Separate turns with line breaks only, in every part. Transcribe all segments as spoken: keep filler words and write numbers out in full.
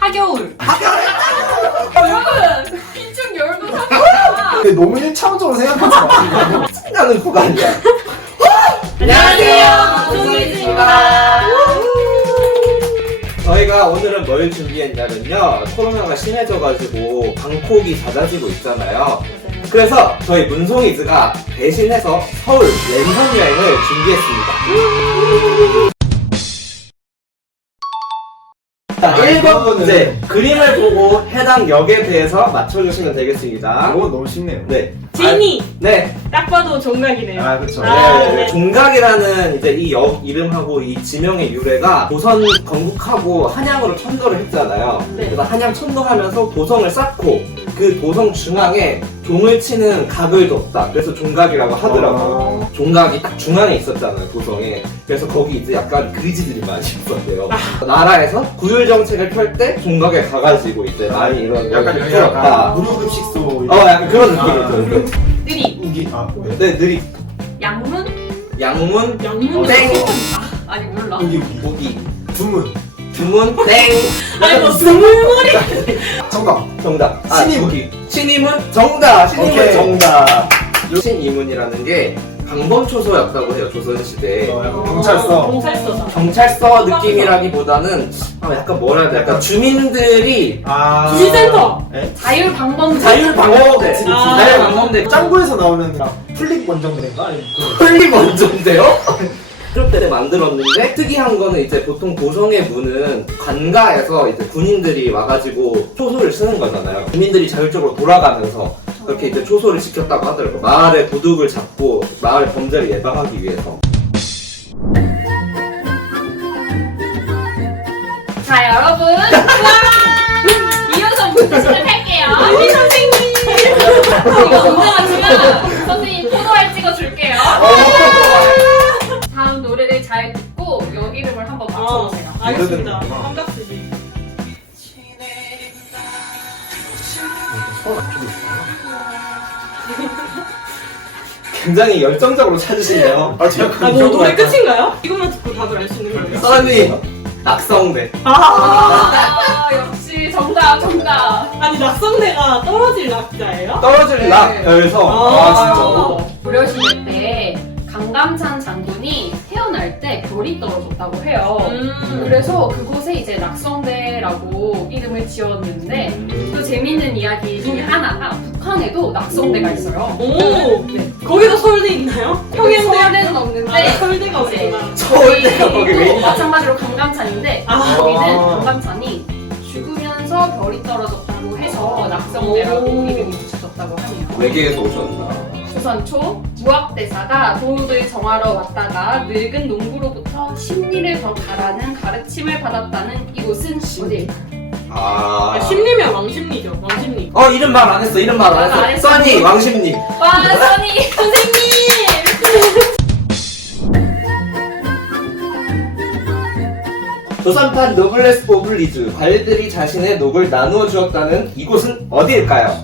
하겨울. 여러분 이쪽 열도 상관없어.
근데 너무 일차원적으로 생각하지 마.
신나는 구간이야.
안녕하세요, 송이즈입니다.
저희가 오늘은 뭘 준비했냐면요, 코로나가 심해져가지고 방콕이 잦아지고 있잖아요. 그래서 저희 문송이즈가 대신해서 서울 랜선 여행을 준비했습니다. 자, 일 번 문제, 그림을 보고 해당 역에 대해서 맞춰주시면 되겠습니다.
이거 너무 쉽네요.
네.
제니.
아, 네.
딱 봐도 종각이네요.
아, 그쵸.
아,
네,
네.
종각이라는 이제 이 역 이름하고 이 지명의 유래가 조선 건국하고 한양으로 천도를 했잖아요.
네.
그래서 한양 천도하면서 도성을 쌓고 그 도성 중앙에 종을 치는 각을 뒀다. 그래서 종각이라고 하더라고요.
아.
종각이 딱 중앙에 있었잖아요, 도성에. 그래서 거기 이제 약간 그지들이 많이 있었대요. 나라에서 구율 정책을 펼 때 종각에 가가지고 이제 많이 이런
약간
걸
약간
풀었다.
무료급식소.
어, 약간 그런 느낌이죠.
느리.
우기. 아, 네.
네, 느리.
양문?
양문,
양문?
땡.
아, 아니 몰라.
우기 우기.
보기.
두문.
주문, 땡.
아니 뭐 스물머리.
정답.
정답. 아,
신이문.
보기. 신이문? 정답. 신이문
오케이.
정답. 신이문이라는 게 방범초소였다고 해요, 조선시대에.
어, 약간 경찰서.
경찰서다.
경찰서 느낌이라기보다는 아, 약간 뭐라 해야 돼? 약간 주민들이
아.
주민센터.
네?
자율방범.
자율방범대.
그치, 그치.
아.
자율방범대.
짱구에서 나오는 막 플립 원정대인가? 아니면 그
흘리 먼저인데요? 그럴 때 만들었는데 특이한 거는 이제 보통 도성의 문은 관가에서 이제 군인들이 와가지고 초소를 쓰는 거잖아요. 주민들이 자율적으로 돌아가면서 그렇게 이제 초소를 지켰다고 하더라고요. 마을의 도둑을 잡고 마을의 범죄를 예방하기 위해서.
자 여러분. 이어서 문제 시작할게요. 아니 선생님. 이거 문제 맞추면 선생님 포도알 찍어줄게요. 다음 노래를 잘 듣고 역 이름을 한번 맞춰보세요.
알겠습니다.
삼각수지.
서울 앞쪽에 있어요.
굉장히 열정적으로 찾으시네요.
아, 제가
아, 뭐 노래 끝인가요? 이것만 듣고 답을 알 수 있는 거예요?
써니 낙성대.
아, 역시 정답, 정답.
아니 낙성대가 떨어질 낙자예요?
떨어질
네.
낙 별성. 아, 진짜.
고려시대 때 강감찬 장군이 태어날 때 별이 떨어졌다고 해요.
음.
그래서 그곳에 이제 낙성대라고 이름을 지었는데 또 재밌는 이야기 중에 하나가 북한에도 낙성대가 있어요.
오!
네.
거기도 서울대 있나요?
거기
평양대?
서울대는 없는데
아, 서울대가
이제
없구나.
서울대가 거기 왜 있나?
마찬가지로 강감찬인데
아.
거기는 강감찬이 죽으면서 별이 떨어졌다고 해서 낙성대라고
오.
이름이 붙여졌다고 하네요.
외계에서 오셨나?
조선 초 무학대사가 도읍을 정하러 왔다가 늙은 농부로부터 심리를 더 가라는 가르침을 받았다는 이곳은 어디일까요?
아.
아, 심리면 왕심리죠. 왕심리.
어, 이름 말 안 했어. 이름 말 안
안
했어.
했어.
써니 왕십리.
와 써니 선생님!
조선판 노블레스 포블리즈, 관리들이 자신의 녹을 나누어 주었다는 이곳은 어디일까요?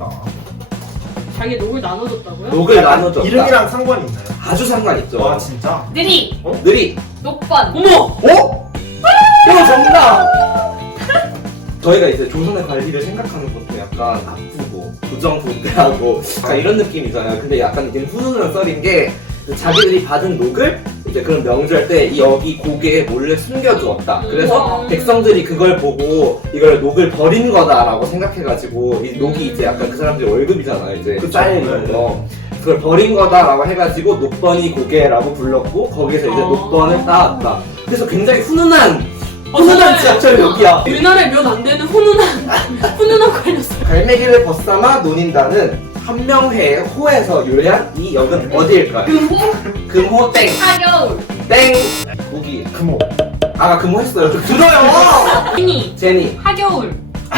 자기 녹을 나눠줬다고요?
녹을 나눠줬다.
이름이랑 상관이 있나요?
아주 상관있죠.
와, 진짜?
느리
느리.
녹번
어머!
오! 이거 정답! 저희가 이제 조선의 관리를 생각하는 것도 약간 아프고 부정부패하고 약간 이런 느낌이잖아요. 근데 약간 이게 훈훈한 썰인 게 자기들이 받은 녹을 이제 그런 명절 때 이 여기 고개에 몰래 숨겨두었다. 그래서
우와.
백성들이 그걸 보고 이걸 녹을 버린 거다라고 생각해가지고 이 녹이 이제 약간 그 사람들이 월급이잖아요. 이제
그쵸.
쌀 이런 거. 그걸 버린 거다라고 해가지고 녹번이 고개라고 불렀고 거기서 이제
아.
녹번을 따왔다. 그래서 굉장히 훈훈한
어,
훈훈한
정말
지하철역이야.
우리나라에 몇 안 되는 훈훈한 훈훈한 관렸어요.
갈매기를 벗삼아 논인다는 한명회의 호에서 유래한 이 역은 어디일까요?
금호
금호 땡!
하겨울
땡! 무기.
금호.
아까 금호 했어요. 좀 들어요!
제니.
제니.
하겨울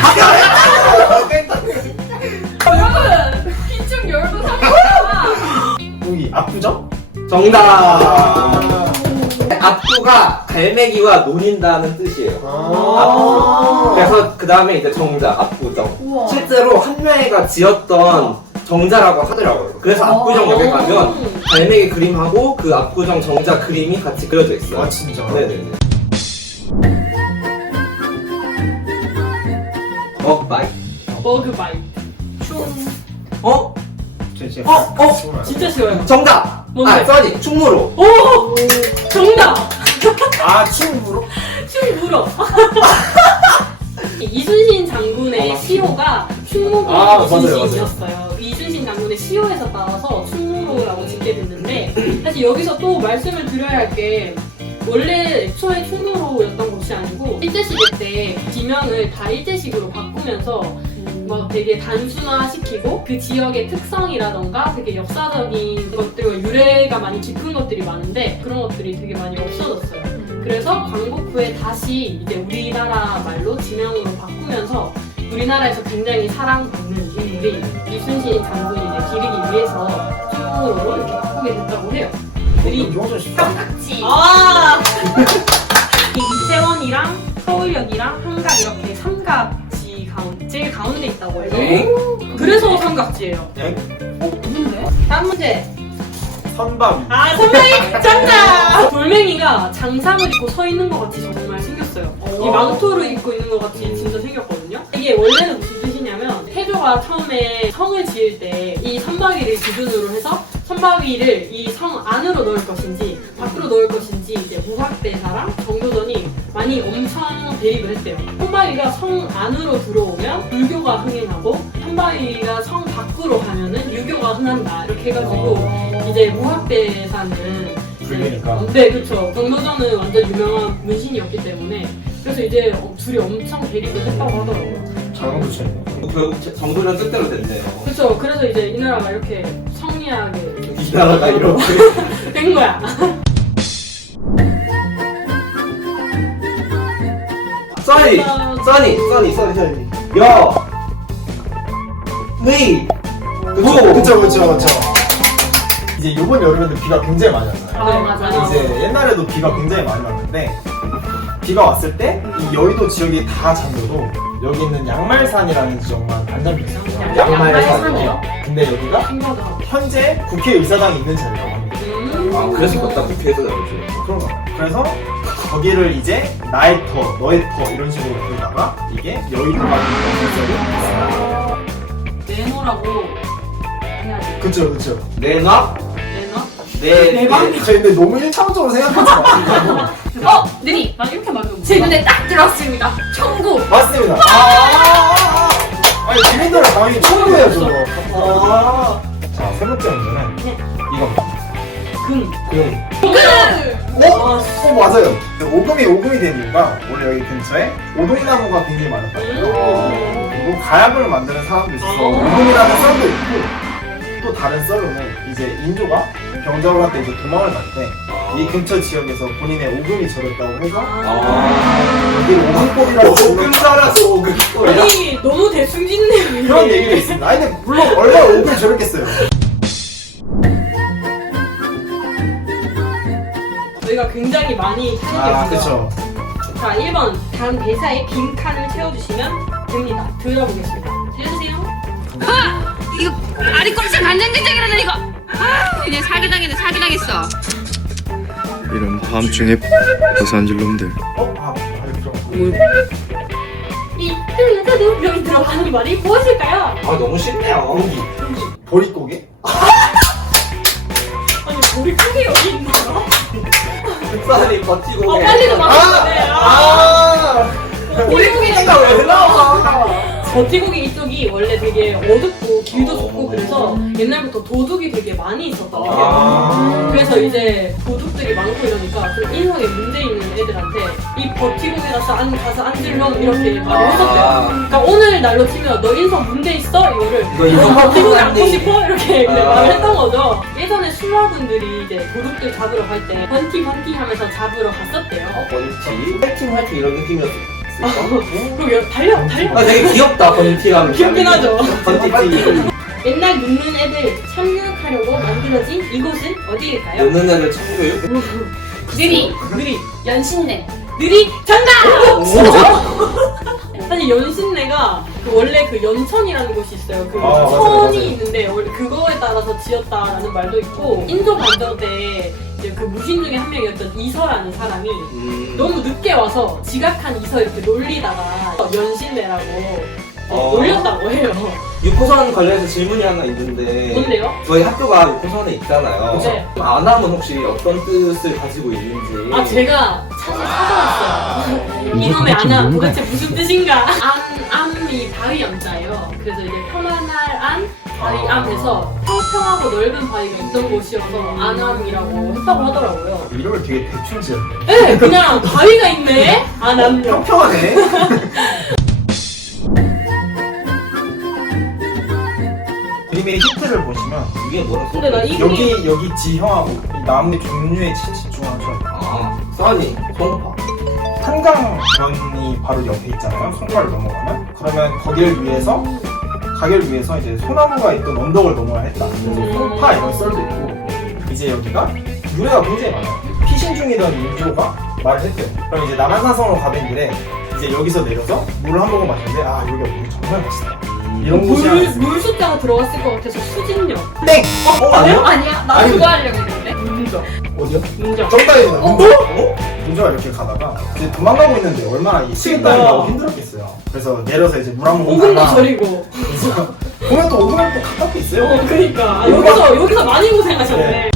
여러분 이쪽 열도 상관없어.
우기. 압구정?
정답!
아.
압구가 갈매기와 논인다는 뜻이에요.
아.
그래서 그 다음에 이제 정자, 압구정.
우와.
실제로 한명회가 지었던 정자라고 하더라고요. 그래서 압구정역에
어.
가면 갈매기 그림하고 그 압구정 정자 그림이 같이 그려져 있어요.
아, 진짜?
네네네. 먹바이.
버그 바이트. 충.
어?
제, 제
어? 어?
진짜 쉬워요.
정답!
뭔데?
아, 써니, 충무로.
오! 정답!
아, 충무로?
충 물어. 이순신 장군의
아,
시호가 충무로
아, 맞아요,
이순신이었어요. 이순신 장군의 시호에서 따라서 충무로라고 짓게 됐는데 사실 여기서 또 말씀을 드려야 할 게 원래 애초에 충무로였던 곳이 아니고 일제시대 때 지명을 다 일제식으로 바꾸면서 막 되게 단순화시키고 그 지역의 특성이라던가 되게 역사적인 것들과 유래가 많이 깊은 것들이 많은데 그런 것들이 되게 많이 없어졌어요. 그래서 광복 후에 다시 이제 우리나라 말로 지명으로 바꾸면서 우리나라에서 굉장히 사랑받는 인물이 이순신 장군이 이제 기리기 위해서 충무로로 이렇게 바꾸게 됐다고 해요. 그리
용전 쉽다.
삼각지.
아
이 이태원이랑 서울역이랑 한강 이렇게 삼각지 가운 제일 가운데 있다고 해요.
네.
그래서 삼각지예요.
네?
누군데? 다음 문제.
선바위.
아 선배님 정답! 돌멩이가 장상을 입고 서 있는 것 같이 정말 생겼어요. 이 망토를 입고 있는 것 같이 진짜 생겼거든요. 이게 원래는 무슨 뜻이냐면 태조가 처음에 성을 지을 때 이 선박위를 기준으로 해서 선박위를 이 성 안으로 넣을 것인지 밖으로 넣을 것인지 이제 무학대사랑 정교전이 많이 엄청 대립을 했대요. 선박위가 성 안으로 들어오면 불교가 흥행하고 선박위가 성 밖으로 가면은 유교가 흥한다 이렇게 해가지고 이제 무학대사는
불교니까.
네, 그렇죠. 정교전은 완전 유명한 문신이었기 때문에 그래서 이제 어, 둘이 엄청 대립을 했다고 하더라고요.
잘못 붙였네.
결국 정도전 뜻대로 됐네요.
그렇죠. 그래서 이제 이 나라가 이렇게 성리하게
이 나라가 이렇게.
된 거야.
써니! 써니! 써니! 써니! 써니! 야! 네!
그쵸, 그쵸, 그쵸, 그쵸. 이제 요번 여름에도 비가 굉장히 많이 왔어요.
네, 맞아요.
이제 옛날에도 비가 굉장히 많이 왔는데 비가 왔을 때 이 여의도 지역이 다 잠겨도 여기 있는 양말산이라는 지역만 안 잠겼어요.
양말산이요?
근데 여기가
신기하다.
현재 국회의사당이 있는 자리라고 합니다.
음.
아, 그래서 걷다 국회에서 나오지.
그런가 봐요. 그래서 거기를 이제 나의 터, 너의 터 이런 식으로 부르다가 이게 여의도가 있는 지역이
네모라고 해야지.
그쵸, 그쵸.
내놔?
네모?
내,
내 방이
저희 근데 너무 일차원적으로 생각하지 마시고
어! 느리! 난 이렇게 말하면 제 눈에 딱 들어왔습니다. 청구!
맞습니다. 아, 아, 아, 아. 아니, 지민들은 당연히 처음이에요, 저거.
아.
자, 세 번째 문제는
네.
이겁니다.
금!
금.
금!
어? 어, 맞아요. 오금이 오금이 된 이유가 원래 여기 근처에 오동나무가 굉장히 많았거든요. 그리고 가약을 만드는 사람도 있어서
어.
오금이라는 썰도 있고 또 다른 썰로는 이제 인조가 병자호를 할 때 이제 도망을 갈 때 이 근처 지역에서 본인의 오금이 절였다고 해서
아.
여기 오금골이라고
오금
부르는
살아서 오금 꼴이야?
아니 너무 대충 짓네.
그런 얘기가 있습니다. 아니 근데 물론 얼마나 오금이 절였겠어요.
저희가 굉장히 많이
아
찾아뵙죠.
그쵸.
자, 일 번 다음 대사에 빈 칸을 채워주시면 됩니다. 들어보겠습니다. 들려주세요.
이거 아리꼬리차 간장게장이라는 이거 아, 그냥 사기당했네 사기당했어.
이런 밤중에 부산질 놈들.
어? 아 아니 그럼.
이 뜻에도 여기 들어가는 말이 무엇일까요?
아, 너무 쉽네요.
보릿고개?
아니, 우리 크게 여기 있나요?
흑사리 버티고.
어, 빨리도 맞췄네. 아,
아!
보릿고개가 왜 나와?
버티고기 이쪽이 원래 되게 어둡고 길도 좁고 그래서 옛날부터 도둑이 되게 많이 있었던 거예요.
아.
그래서 이제 도둑들이 많고 이러니까 좀 인성에 문제 있는 애들한테 이 버티고기 가서 안 가서 앉으면 이렇게 말을 했었대요. 그러니까 오늘 날로 치면 너 인성 문제 있어 이거를
너 인성
너 버티고기
바꾸고
앉고
왔니?
싶어 이렇게
아.
말을 했던 거죠. 예전에 술라분들이 이제 도둑들 잡으러 갈 때 번티 번티 하면서 잡으러 갔었대요.
번티. 화이팅 화이팅 이런 느낌이었어.
그리고 여- 달려 달려.
아, 되게 귀엽다, 번티라는.
귀엽긴 하죠.
번티티.
옛날 눕는 애들 참교육하려고 만들어진 이곳은 어디일까요?
노는 애를 참교육?
느리! 느리! 연신내! 느리! 정답! 사실 연신내가 그 원래 그 연천이라는 곳이 있어요. 그
아, 맞아요,
천이
맞아요.
있는데 원래 그거에 따라서 지었다라는 말도 있고 인조 반정 때 이제 그 무신 중에 한 명이었던 이서라는 사람이
음.
너무 늦게 와서 지각한 이서 이렇게 놀리다가 연신내라고
어.
올렸다고 해요.
육 호선 관련해서 질문이 하나 있는데
뭔데요?
저희 학교가 육 호선에 있잖아요.
네.
안함은 혹시 어떤 뜻을 가지고 있는지.
아 제가 사실 찾아왔어요. 이놈의 안함 도대체 무슨 뜻인가? 안, 암이 바위 암자예요. 그래서 이제 편안할 안, 바위 암에서 평평하고 넓은 바위가 있던 곳이어서 안암이라고 했다고 하더라고요.
이름을 되게 대충 지었네.
네, 그냥 바위가 있네. 안암.
평평하네. 그림의 히트를 보시면
이게 뭐라고?
근데 나 이 그림
여기 여기 지형하고 이 나무의 종류에 지- 집중하셔야 돼요.
아, 써니, 송파.
한강변이 바로 옆에 있잖아요. 송파를 넘어가면 그러면 거기를 위해서 가게를 위해서 이제 소나무가 있던 언덕을 넘어야 했다. 그래서 송파 이런 썰도 있고 이제 여기가 유래가 굉장히 많아요. 피신 중이던 인조가 말을 했대요. 그럼 이제 남한산성으로 가던 길에 이제 여기서 내려서 물을 한 모금 마셨는데 아 여기가 물이 정말 맛있다. 이런 곳이 하나
물,
있어요.
물 숫자가 들어갔을 것 같아서 수진역.
땡! 어? 아니요?
아니야, 나
아니,
그거 하려고 했는데.
문적.
어디요?
문적.
정답입니다.
어?
문조? 어? 문조가 이렇게 가다가 이제 도망가고 있는데 얼마나 이 식은땀이 나고 힘들었겠어요. 그래서 내려서 이제 물 한 모금
오금도
달라.
저리고.
그래서 보면 또 오금을 또 가깝게 있어요.
어, 그러니까. 아, 여기서, 여기서 많이 고생하셨네.
네.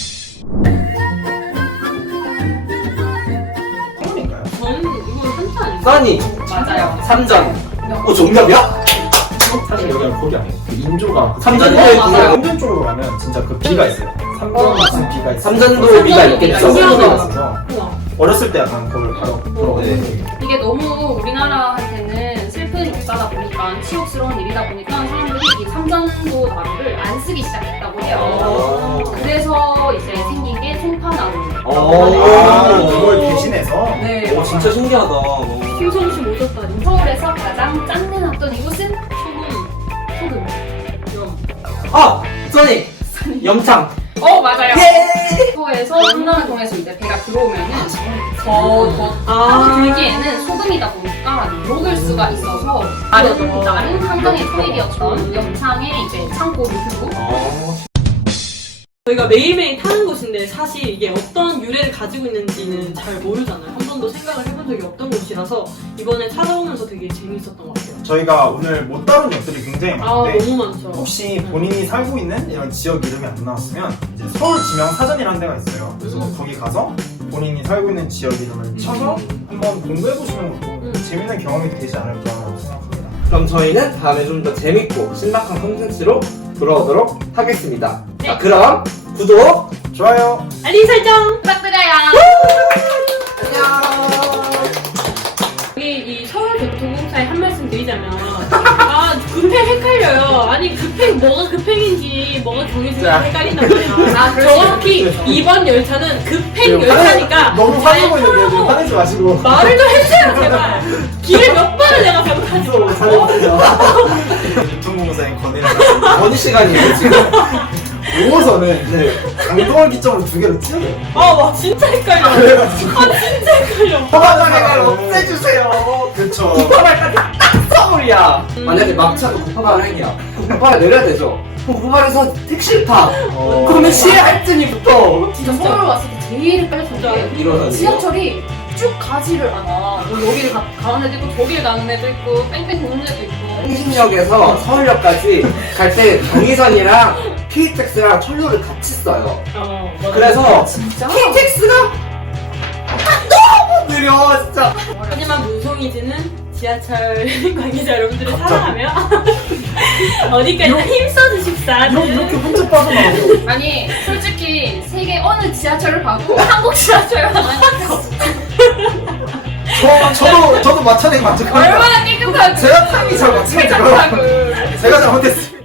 행운인가요?
전 이거 한자 아니에요?
써니,
맞아요.
삼전. 어, 정답이야?
사실 여기가 거기 아니에요. 그 인조가 그
삼전도에
어,
비가
삼전 쪽으로 가면 진짜 그 비가 있어요. 삼전 무슨 비가 있어요.
삼전도에 비가 있겠죠.
삼전 비가 있어서
우와.
어렸을 때 약간 거기를 바로 들어가요.
네.
이게 너무 우리나라한테는 슬픈 역사다 보니까 치욕스러운 일이다 보니까 사람들이 이 삼전도 나무를 안 쓰기 시작했다고 해요.
어.
그래서 이제 생긴 게 송파나무.
아,
오.
그걸 대신해서
네.
오, 진짜 신기하다. 어.
심성씨 모셨다니.
서울에서 가장 짠내났던 이곳은
소금. 소금. 영.
아! 써니! 염창!
어 맞아요.
예!
서에서 한남동에서 이제 배가 들어오면은 더더
아.
들기에는 소금이다 보니까 녹을 수가 있어서 다른 다른 한강의 토일이었던 염창의 이제 창고를 두고
어.
저희가 매일매일 타는 곳인데 사실 이게 어떤 유래를 가지고 있는지는 잘 모르잖아요. 한 번도 생각을 해본 적이 없던 곳이라서 이번에 찾아오면서 되게 재밌었던 것 같아요.
저희가 오늘 못 다룬 것들이 굉장히
아
많은데
너무 많죠.
혹시 본인이 살고 있는 이런 지역 이름이 안 나왔으면 이제 서울 지명 사전이라는 데가 있어요. 그래서
음.
거기 가서 본인이 살고 있는 지역 이름을 쳐서 한번 공부해 보시는 것도
음.
재밌는 경험이 되지 않을까라고 생각합니다.
그럼 저희는 다음에 좀 더 재밌고 신박한 콘텐츠로 돌아오도록 하겠습니다. 자, 그럼 구독!
좋아요.
알림 설정.
부탁드려요.
여기 이 서울교통공사에 한 말씀 드리자면 아 급행 헷갈려요. 아니 급행 뭐가 급행인지 뭐가 정해지는지
자.
헷갈린단 말이야.
아,
정확히 이번 열차는 급행
지금
열차니까
화내- 너무 화내고
잘
있는데 지금
타라고
화내지 마시고.
말을 좀 해주세요 제발. 길을 몇 번을 내가 잘못하지
또
말고.
잘해주세요. 유통공사에 권해는
어느 시간이에요, 지금?
오 호선은
네.
강동을 기점으로 두 개로 찢어져요.
아와 진짜 헷갈려.
그래가지고
아 진짜 헷갈려.
허가장애를 없애주세요.
그쵸.
구파발까지 딱 서울이야. 만약에 막차도 구파발 행이야. 구파발 내려야 되죠. 그럼 구파발에서 택시를 타.
어.
그러면 시의 할증이 붙어.
진짜 서울 왔을 때 제일 헷갈렸던 게
이러는
지하철이 쭉 가지를 않아. 뭐 여기를 가, 가는 애도 있고 저기를 가는 애도 있고 뺑뺑 도는 애도 있고.
홍신역에서 서울역까지 갈 때 경의선이랑 케이티엑스랑 철로를 같이 써요.
어, 맞아.
그래서
진짜?
케이티엑스가 너무 느려, 진짜.
하지만 문송이지는 지하철 관계자 여러분들을
갑자기.
사랑하며 어디까지나 힘써주십사.
이렇게 이렇게 혼자 빠져나가고.
아니 솔직히 세계 어느 지하철을 가고 한국 지하철을 가니까
저, 저도, 저도 마찬가지 만족합니다.
얼마나 깨끗하고
제가 타기 잘 맞춰요.
깨끗하고
제가 잘못했어요.